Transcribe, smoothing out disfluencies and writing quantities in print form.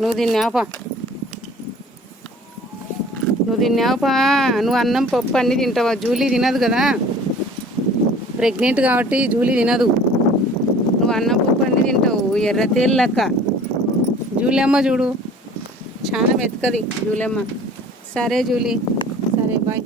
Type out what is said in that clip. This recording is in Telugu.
నువ్వు తిన్నావా? నువ్వు అన్నం పప్పు అన్నీ తింటావా? జూలీ తినదు కదా, ప్రెగ్నెంట్ కాబట్టి జూలీ తినదు. నువ్వు అన్నం పప్పు అన్నీ తింటావు, ఎర్ర తేళ్ళక్క. జూలమ్మ చూడు, చాలా మెత్తది జూలమ్మ. సరే జూలీ, సరే బాయ్.